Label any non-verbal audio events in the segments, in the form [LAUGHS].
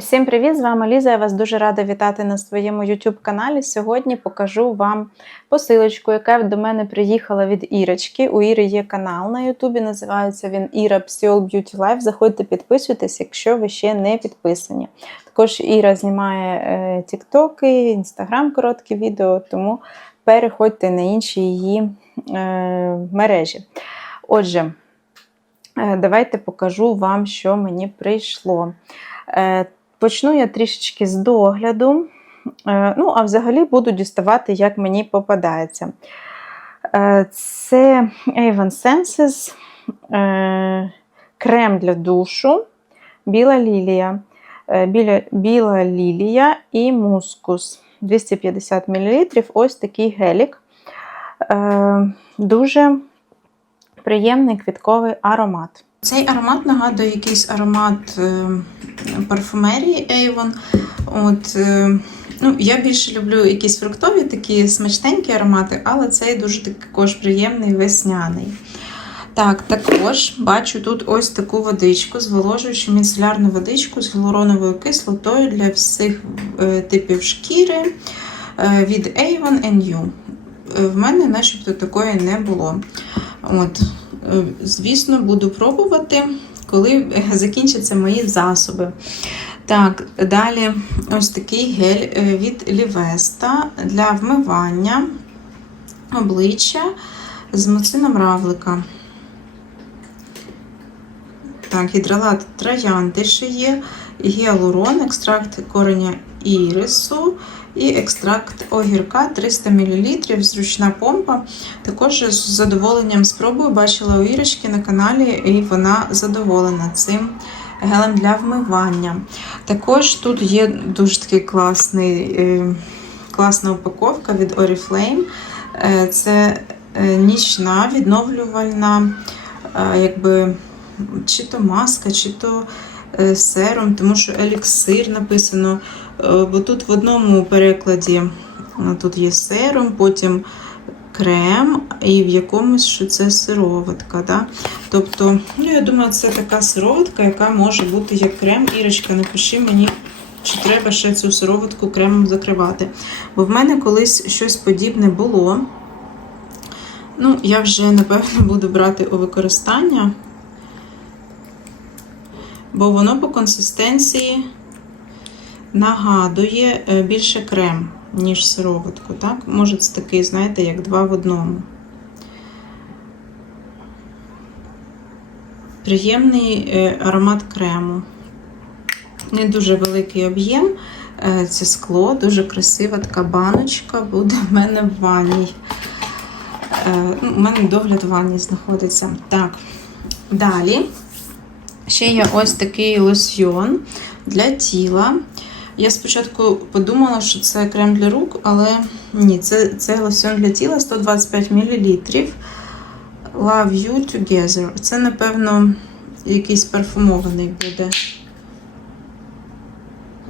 Усім привіт! З вами Ліза. Я вас дуже рада вітати на своєму YouTube каналі. Сьогодні покажу вам посилочку, яка до мене приїхала від Ірочки. У Іри є канал на Ютубі, називається він Іра Psiol Beauty Life. Заходьте, підписуйтесь, якщо ви ще не підписані. Також Іра знімає тіктоки, інстаграм короткі відео, тому переходьте на інші її е, мережі. Отже, е, давайте покажу вам, що мені прийшло. Почну я трішечки з догляду. Е, Ну, а взагалі буду діставати, як мені попадається. Е, Це Avon Senses, е, крем для душу, біла лілія, біля, біла лілія і мускус 250 мл. Ось такий гелік. Дуже приємний квітковий аромат. Цей аромат нагадує якийсь аромат е, парфумерії Avon. От, е, ну, Я більше люблю якісь фруктові, такі смачненькі аромати, але цей дуже також приємний весняний. Так, також бачу тут ось таку водичку, зволожуючу міцелярну водичку з гіалуроновою кислотою для всіх е, типів шкіри від Avon You. Е, В мене начебто такої не було. От, Звісно, буду пробувати, коли [LAUGHS] закінчаться мої засоби. Так, далі ось такий гель е, від Лівеста для вмивання обличчя з муцином равлика. Так, гідролат троянди ще є, гіалурон, екстракт кореня ірису і екстракт огірка 300 мл, зручна помпа. Також з задоволенням спробую бачила у Ірочки на каналі, і вона задоволена цим гелем для вмивання. Також тут є дуже такий класний, е, класна упаковка від Oriflame. Е, Це е, нічна відновлювальна, якби, чи то маска, чи то серум, тому що еліксир написано. Е, Бо тут в одному перекладі е, тут є серум, потім крем, і в якомусь, що це сироватка. Да? Тобто, ну, я думаю, це така сироватка, яка може бути як крем. Ірочка, напиши мені, чи треба ще цю сироватку кремом закривати. Бо в мене колись щось подібне було. Ну, я вже, напевно, буду брати у використання, бо воно по консистенції нагадує е, більше крем, ніж сироватку. Так? Може, це такий, знаєте, як два в одному. Приємний е, аромат крему. Не дуже великий об'єм. Е, Це скло, дуже красива така баночка буде в мене в ванній. Е, ну, У мене догляд в ванні знаходиться. Так, далі. Ще є ось такий лосьйон для тіла. Я спочатку подумала, що це крем для рук, але ні, це це лосьон для тіла 125 мл. Love You Together. Це, напевно, якийсь парфумований буде.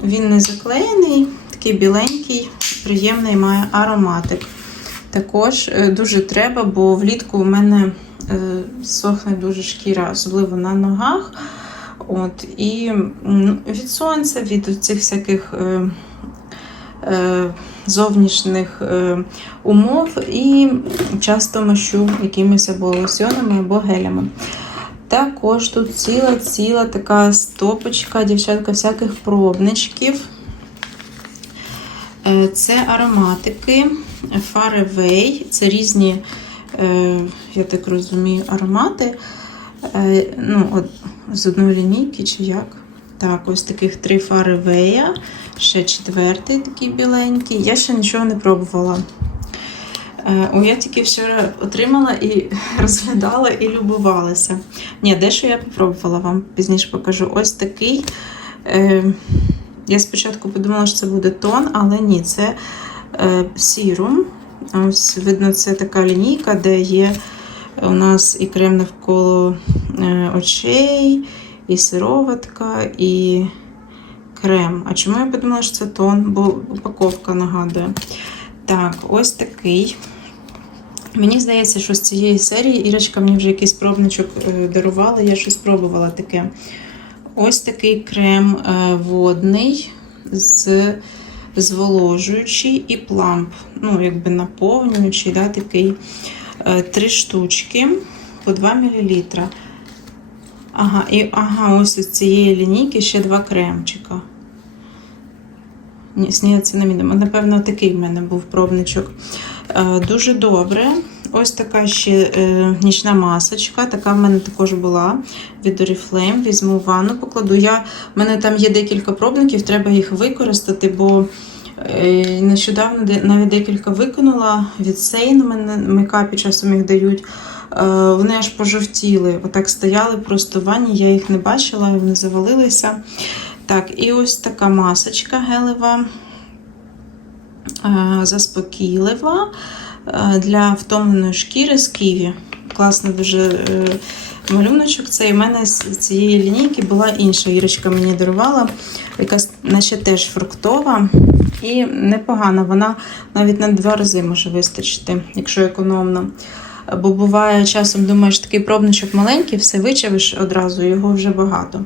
Він не заклеєний, такий біленький, приємний має ароматик. Також е, дуже треба, бо влітку у мене сохне дуже шкіра, особливо на ногах. От, І від сонця, від цих всяких е, е, зовнішніх е, умов, і часто мащу якимись або лосьонами, або гелями. Також тут ціла-ціла така стопочка, дівчатка, всяких пробничків. Е, це ароматики Faraway, це різні, е, я так розумію, аромати. Е, ну, от, з одної лінійки чи як. Так, ось таких три фари Вея, ще четвертий такий біленький. Я ще нічого не пробувала. О, я тільки вчора отримала і [LAUGHS] розглядала і любувалася. Ні, дещо я попробувала, вам пізніше покажу. Ось такий. Е, Я спочатку подумала, що це буде тон, але ні, це е, сірум. Ось, видно, це така лінійка, де є у нас і крем навколо е, очей, і сироватка, і крем. А чому я подумала, що це тон? Бо упаковка нагадує. Так, ось такий. Мені здається, що з цієї серії Ірочка мені вже якийсь пробничок е, дарувала, я щось пробувала таке. Ось такий крем е, водний з зволожуючий і пламп. Ну, якби наповнюючий, да, такий. Е, Три штучки по 2 мл. Ага, і ага, ось з цієї лінійки ще два кремчика. Ні, не ніацинамідом. Напевно, такий в мене був пробничок. Е, Дуже добре. Ось така ще е, нічна масочка. Така в мене також була від Oriflame. Візьму ванну, покладу. Я, в мене там є декілька пробників, треба їх використати, бо е, нещодавно навіть декілька виконала від Сейн. Мене мейкапі часом їх дають. Е, Вони аж пожовтіли. Отак стояли просто в ванні, я їх не бачила, вони завалилися. Так, і ось така масочка гелева, заспокійлива для втомленої шкіри з ківі. Класний дуже е, малюночок. Це і в мене з цієї лінійки була інша Ірочка мені дарувала, якась наче теж фруктова. І непогана, вона навіть на два рази може вистачити, якщо економно. Бо буває часом думаєш, такий пробничок маленький, все вичавиш одразу, його вже багато.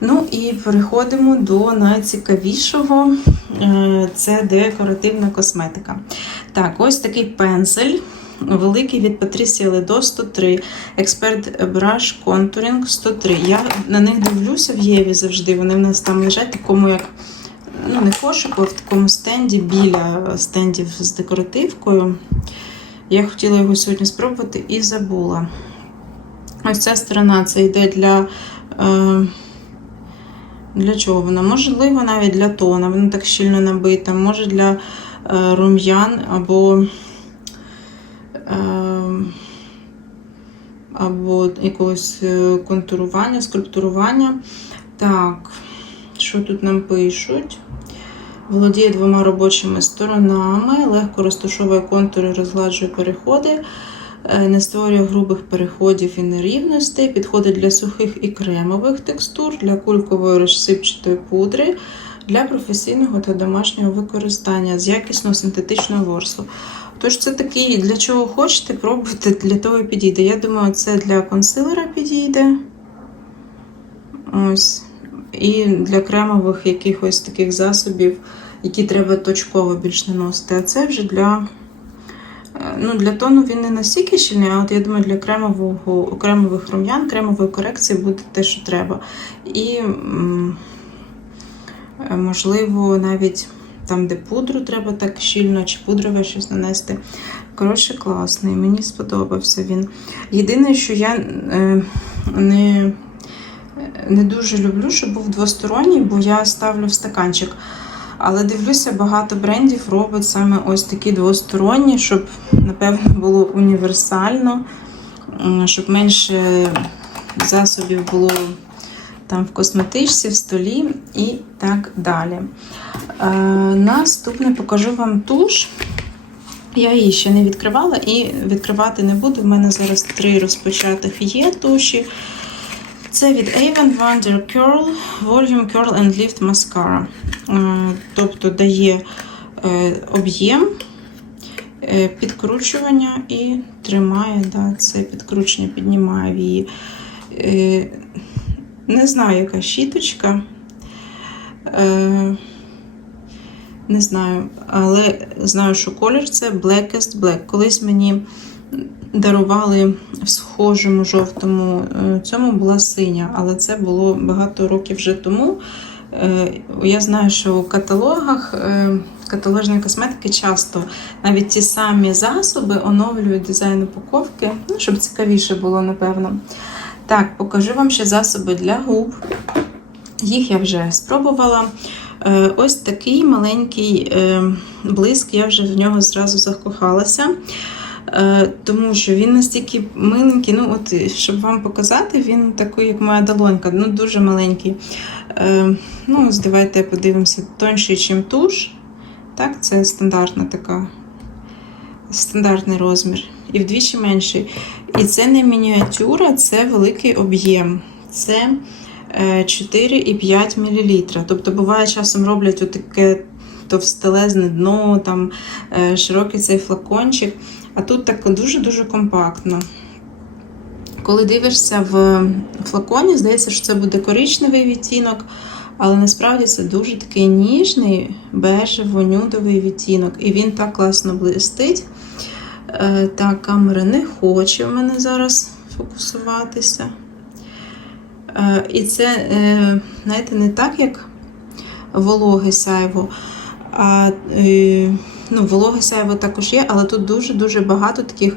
Ну і переходимо до найцікавішого Е, це декоративна косметика. Так, ось такий пензель. Великий від Patricia Ledo 103, Expert Brush Contouring 103. Я на них дивлюся в Єві завжди. Вони в нас там лежать, такому як ну, не кошику, а в такому стенді біля стендів з декоративкою. Я хотіла його сьогодні спробувати і забула. Ось ця сторона це йде для. Е, для чого вона? Можливо, навіть для тона. Вона так щільно набита, може для е, рум'ян або. Е, або якогось е, контурування, скульптурування. Так, що тут нам пишуть? Володіє двома робочими сторонами, легко розташовує контури, розгладжує переходи, не створює грубих переходів і нерівностей, підходить для сухих і кремових текстур, для кулькової розсипчатої пудри, для професійного та домашнього використання з якісного синтетичного ворсу. Тож це такий, для чого хочете, пробуйте, для того і підійде. Я думаю, це для консилера підійде. Ось. І для кремових якихось таких засобів, які треба точково більш наносити. А це вже для. Ну, для тону він не настільки щільний, а от я думаю, для кремового, кремових рум'ян, кремової корекції буде те, що треба. І, е, можливо, навіть там, де пудру треба так щільно, чи пудрове щось нанести. Коротше, класний, мені сподобався він. Єдине, що я е, не, не дуже люблю, щоб був двосторонній, бо я ставлю в стаканчик. Але дивлюся, багато брендів робить саме ось такі двосторонні, щоб, напевно, було універсально, щоб менше засобів було там в косметичці, в столі і так далі. Е, наступне покажу вам туш. Я її ще не відкривала і відкривати не буду. В мене зараз три розпочатих є туші. Це від Avon Wonder Curl Volume Curl and Lift Mascara. Е, Тобто дає е, об'єм, підкручування і тримає, да, це підкручення піднімає вії. Е, Не знаю, яка щіточка. Е, Не знаю, але знаю, що колір це Blackest Black. Колись мені дарували в схожому жовтому е, цьому була синя, але це було багато років вже тому. Е, Я знаю, що у каталогах е, каталожної косметики часто навіть ті самі засоби оновлюють дизайн упаковки, ну, щоб цікавіше було, напевно. Так, покажу вам ще засоби для губ. Їх я вже спробувала. Е, Ось такий маленький е, блиск, я вже в нього зразу закохалася. Е, Тому що він настільки миленький, ну от, щоб вам показати, він такий, як моя долонька, ну дуже маленький. Ну, давайте подивимося, тонший, ніж туш. Так, це стандартна така, стандартний розмір. І вдвічі менший. І це не мініатюра, це великий об'єм. Це е, 4,5 мл. Тобто, буває, часом роблять отаке товстелезне дно, там е, широкий цей флакончик. А тут так дуже-дуже компактно. коли дивишся в флаконі, здається, що це буде коричневий відтінок, але насправді це дуже такий ніжний бежево-нюдовий відтінок. І він так класно блистить. Е, Так, камера не хоче в мене зараз фокусуватися. Е, І це, е, знаєте, не так, як вологе сяйво, а ну, вологе сяйво також є, але тут дуже-дуже багато таких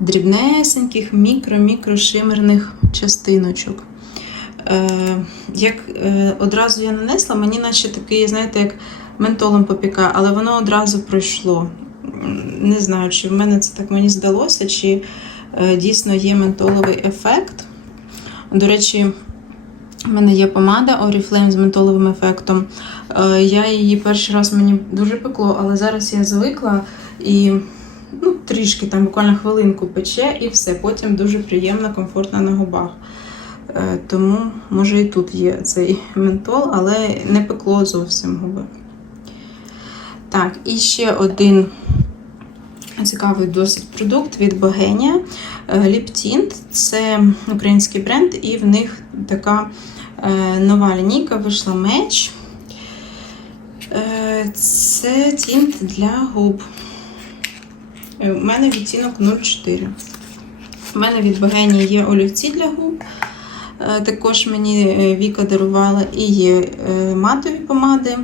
дрібнесеньких, мікро-мікро шимерних частиночок. Е, Як е, одразу я нанесла, мені наче такий, знаєте, як ментолом попікає, але воно одразу пройшло. Не знаю, чи в мене це так мені здалося, чи е, дійсно є ментоловий ефект. До речі, в мене є помада Oriflame з ментоловим ефектом. Я її перший раз мені дуже пекло, але зараз я звикла і ну, трішки там буквально хвилинку пече і все. Потім дуже приємно, комфортно на губах. Е, Тому, може, і тут є цей ментол, але не пекло зовсім губи. Так, і ще один цікавий досить продукт від Богенія. Ліптінт це український бренд, і в них така е, нова лінійка вийшла меч. Е, Це тінт для губ. Е, У мене відтінок 04. У мене від Богенії є олівці для губ. Е, Також мені е, Віка дарувала і е, матові помади.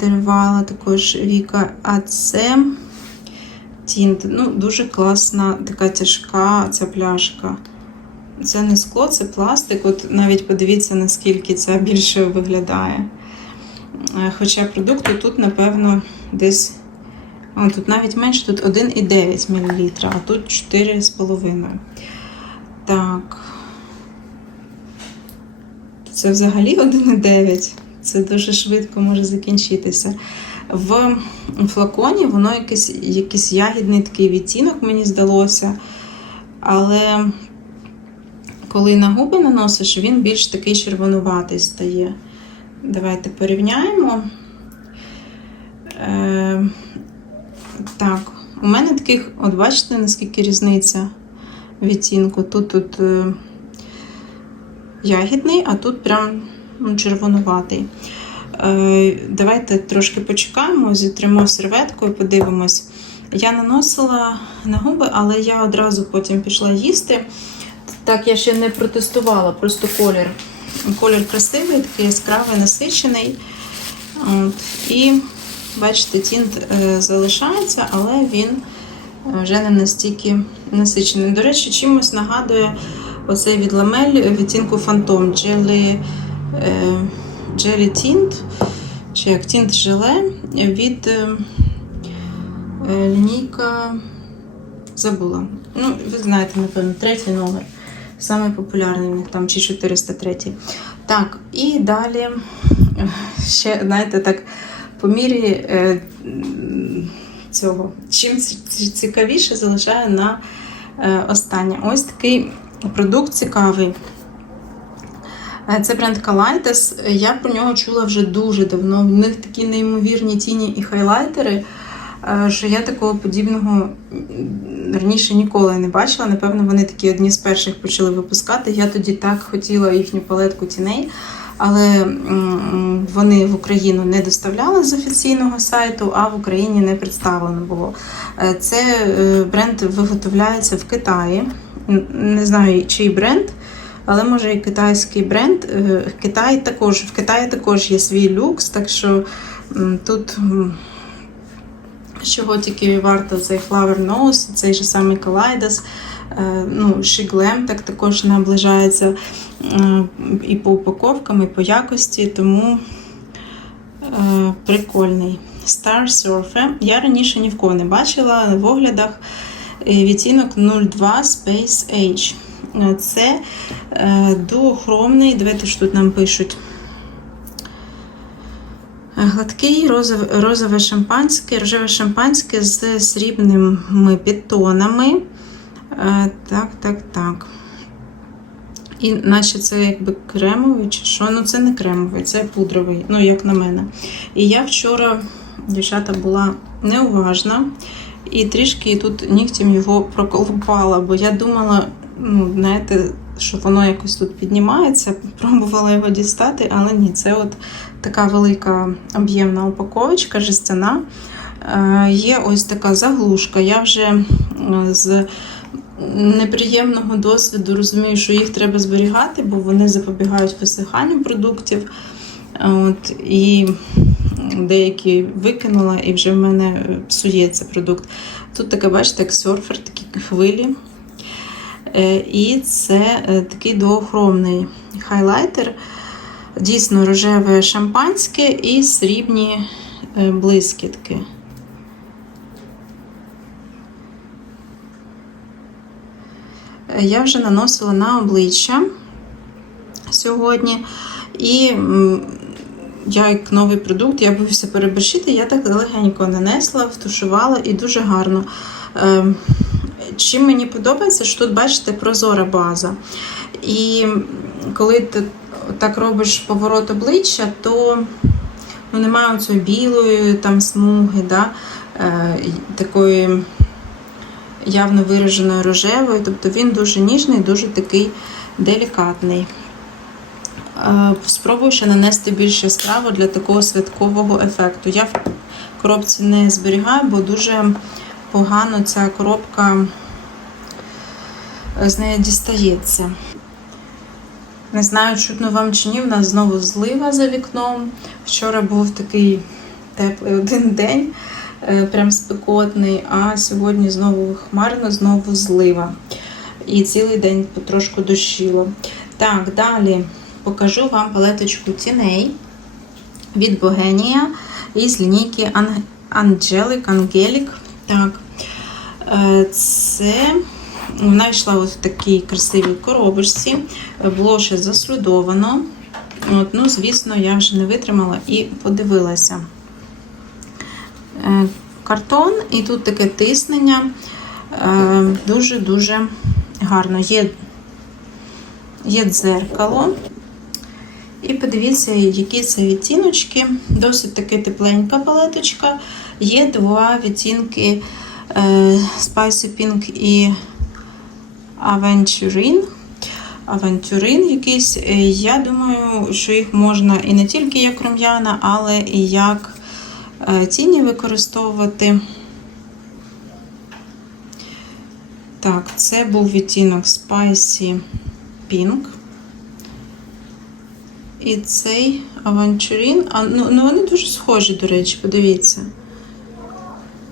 Дарувала також Віка, а це тінт. Ну, дуже класна, така тяжка ця пляшка. Це не скло, це пластик. От навіть подивіться, наскільки це більше виглядає. Хоча продукту тут, напевно, десь. О, тут навіть менше, тут 1,9 мл, а тут 4,5. Так. Це взагалі 1,9. Це дуже швидко може закінчитися. В флаконі воно якийсь, якийсь ягідний такий відтінок, мені здалося. Але коли на губи наносиш, він більш такий червонуватий стає. Давайте порівняємо. Е, так, у мене таких, от бачите, наскільки різниця відтінку. Тут тут е, ягідний, а тут прям ну, червонуватий. Е, давайте трошки почекаємо, зітримо серветкою, подивимось. Я наносила на губи, але я одразу потім пішла їсти. Так, я ще не протестувала, просто колір. Колір красивий, такий яскравий, насичений. От. І бачите, тінт е, залишається, але він е, вже не настільки насичений. До речі, чимось нагадує оцей від ламель відтінку Phantom Jelly, е, Jelly Tint, чи як тінт желе від е, е, лінійка забула. Ну, ви знаєте, напевно, третій номер. Самий популярний у них там чи 403. Так, і далі е, ще, знаєте, так, по мірі е, цього, чим цікавіше залишаю на е, останнє. Ось такий продукт цікавий. Е, Це бренд Kaleidos. Я про нього чула вже дуже давно. В них такі неймовірні тіні і хайлайтери, е, що я такого подібного раніше ніколи не бачила. Напевно, вони такі одні з перших почали випускати. Я тоді так хотіла їхню палетку тіней, але вони в Україну не доставляли з офіційного сайту, а в Україні не представлено було. Е, Це бренд виготовляється в Китаї. Не знаю, чий бренд. Але може і китайський бренд. Е, Китай також, в Китаї також є свій люкс, так що тут чого тільки варто цей Flower Nose, цей же самий Kaleidos, е, ну, Shiglam так також наближається е, і по упаковкам, і по якості, тому прикольний. Star Surfer. Я раніше ні в кого не бачила в оглядах відтінок 02 Space Age. Е, Це е, дуохромний, давайте ж тут нам пишуть. Е, Гладкий розове, розове шампанське, рожеве шампанське з срібними підтонами. Е, Так, так, так. І наче це якби кремовий чи що. Ну, це не кремовий, це пудровий, ну, як на мене. І я вчора, дівчата, була неуважна і трішки тут нігтем його проколупала, бо я думала, ну, знаєте, що воно якось тут піднімається. Пробувала його дістати, але ні, це от така велика об'ємна упаковочка, жестяна. Е, Є ось така заглушка. Я вже з неприємного досвіду розумію, що їх треба зберігати, бо вони запобігають висиханню продуктів. От, і деякі викинула, і вже в мене псується продукт. Тут таке, бачите, як серфер, такі хвилі. Е, І це е, такий двохромний хайлайтер. Дійсно рожеве шампанське і срібні е, блискітки. Е, Я вже наносила на обличчя сьогодні. І я як новий продукт, я боюся переборщити, я так легенько нанесла, втушувала і дуже гарно. Ем, Чим мені подобається, що тут, бачите, прозора база. І коли ти так робиш поворот обличчя, то ну, немає цієї білої там смуги, да, е, такої явно вираженої рожевої. Тобто він дуже ніжний, дуже такий делікатний. Е, Спробую ще нанести більш яскраво для такого святкового ефекту. Я в коробці не зберігаю, бо дуже погано ця коробка з неї дістається. Не знаю, чутно вам чи ні, в нас знову злива за вікном. Вчора був такий теплий один день, е, прям спекотний, а сьогодні знову хмарно, знову злива. І цілий день потрошку дощило. Так, далі покажу вам палеточку тіней від Богенія із лінійки Angelic Angelic. Так, е, це вона йшла в такій красивій коробочці, було ще заслюдовано. От, ну, звісно, я вже не витримала і подивилася. Е, Картон, і тут таке тиснення е, дуже-дуже гарно. Є, є дзеркало. І подивіться, які це відтіночки. Досить таки тепленька палеточка. Є два відтінки е, Spicy Pink і Aventurine. Авантюрин якийсь. Е, Я думаю, що їх можна і не тільки як рум'яна, але і як е, тіні використовувати. Так, це був відтінок Spicy Pink. І цей авантюрин. А, ну, ну вони дуже схожі, до речі, подивіться.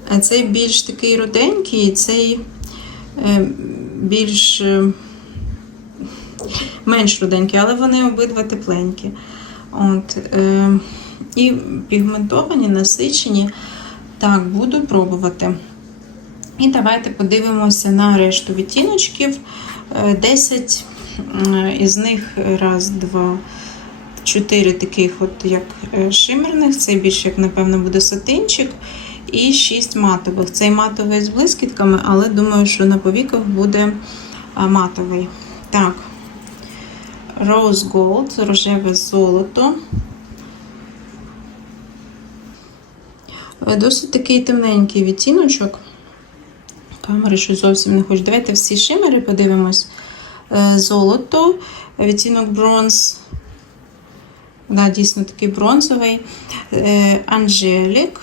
А цей більш такий руденький, і цей е, більш е, менш руденький, але вони обидва тепленькі. От, е, і пігментовані, насичені. Так, буду пробувати. І давайте подивимося на решту відтіночків. Е, 10 е, із них раз, два, чотири таких, от як е, шимерних, це більше, як, напевно, буде сатинчик. І 6 матових. Цей матовий з блискітками, але думаю, що на повіках буде матовий. Так, Rose Gold, рожеве золото. Е, Досить такий темненький відтіночок. Камери щось зовсім не хочуть. Давайте всі шимери подивимось. Е, Золото, відтінок бронз. Да, дійсно такий бронзовий. Е, Анжелік.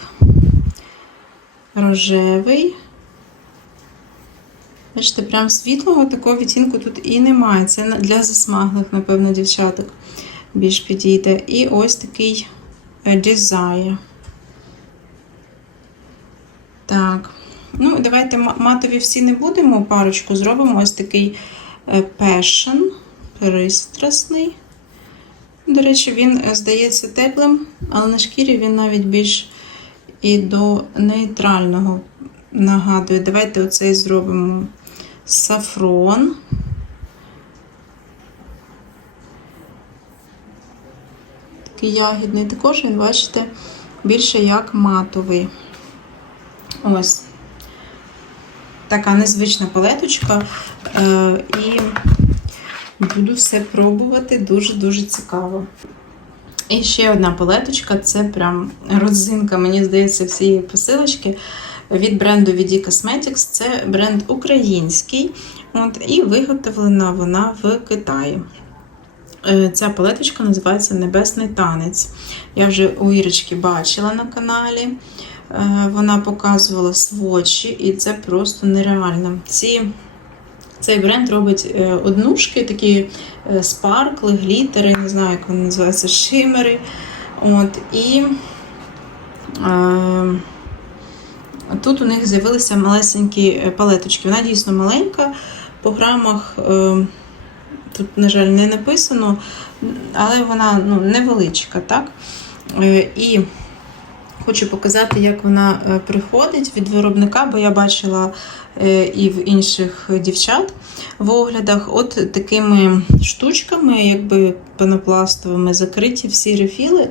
Рожевий. Бачите, прям світлого такого відтінку тут і немає. Це для засмаглих, напевно, дівчаток більш підійде. І ось такий е, Desire. Так. Ну, давайте матові всі не будемо. Парочку зробимо ось такий е, Passion, пристрасний. До речі, він е, здається теплим, але на шкірі він навіть більш і до нейтрального нагадує. Давайте оцей зробимо сафрон. Такий ягідний також, він, бачите, більше як матовий. Ось. Така незвична палеточка. Е, і буду все пробувати, дуже-дуже цікаво. І ще одна палеточка це прям родзинка, мені здається, всієї посилочки. від бренду VD Cosmetics. Це бренд український. От, і виготовлена вона в Китаї. Е, Ця палеточка називається Небесний танець. Я вже у Ірочки бачила на каналі. Е, Вона показувала свочі, і це просто нереально. Ці, цей бренд робить е, однушки, такі е, спаркли, глітери, не знаю, як вони називаються, шимери. От, і е, тут у них з'явилися малесенькі е, палеточки. Вона дійсно маленька. По грамах е, тут, на жаль, не написано, але вона ну, невеличка, так? Е, І хочу показати, як вона е, приходить від виробника, бо я бачила е, і в інших дівчат в оглядах, от такими штучками, якби пенопластовими, закриті всі рефіли.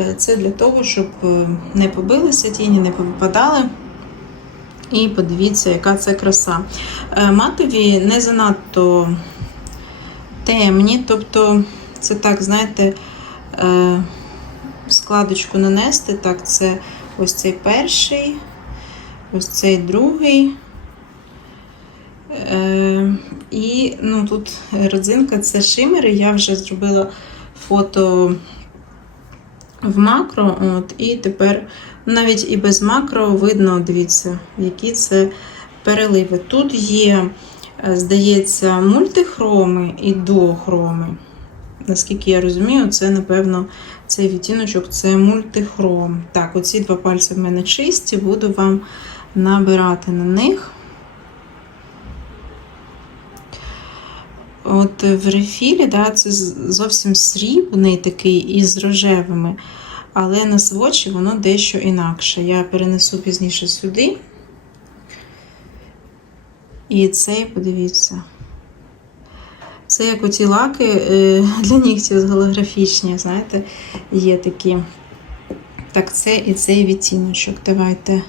Е, Це для того, щоб не побилися тіні, не попадали. І подивіться, яка це краса. Матові не занадто темні, тобто це так, знаєте, складочку нанести. Так, це ось цей перший, ось цей другий. Е, і ну, тут родзинка це шимери. Я вже зробила фото в макро. От, і тепер навіть і без макро видно, дивіться, які це переливи. Тут є, е, здається, мультихроми і дуохроми. Наскільки я розумію, це, напевно, цей відтіночок це мультихром. Так, оці два пальці в мене чисті, буду вам набирати на них. От в рефілі, да, це зовсім срібний такий із рожевими, але на свочі воно дещо інакше. Я перенесу пізніше сюди. І цей, подивіться. Це як оті лаки е, [LAUGHS] для нігтів голографічні, знаєте, є такі. Так, це і цей відтіночок. Давайте.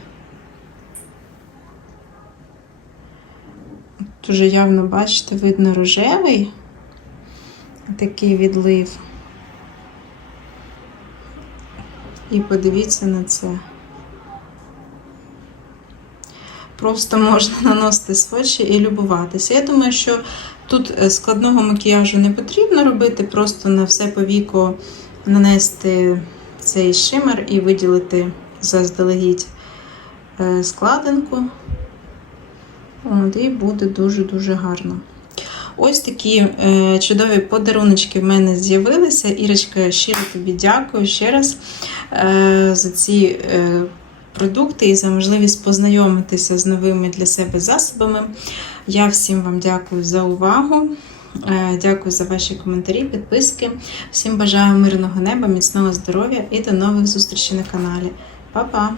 Дуже явно, бачите, видно рожевий такий відлив. І подивіться на це. Просто можна наносити свочі і любуватися. Я думаю, що тут е, складного макіяжу не потрібно робити, просто на все повіко нанести цей шимер і виділити заздалегідь е, складинку. От, і буде дуже-дуже гарно. Ось такі е, чудові подаруночки в мене з'явилися. Ірочка, щиро тобі дякую ще раз за ці продукти і за можливість познайомитися з новими для себе засобами. Я всім вам дякую за увагу. Е, Дякую за ваші коментарі, підписки. Всім бажаю мирного неба, міцного здоров'я і до нових зустрічей на каналі. Па-па!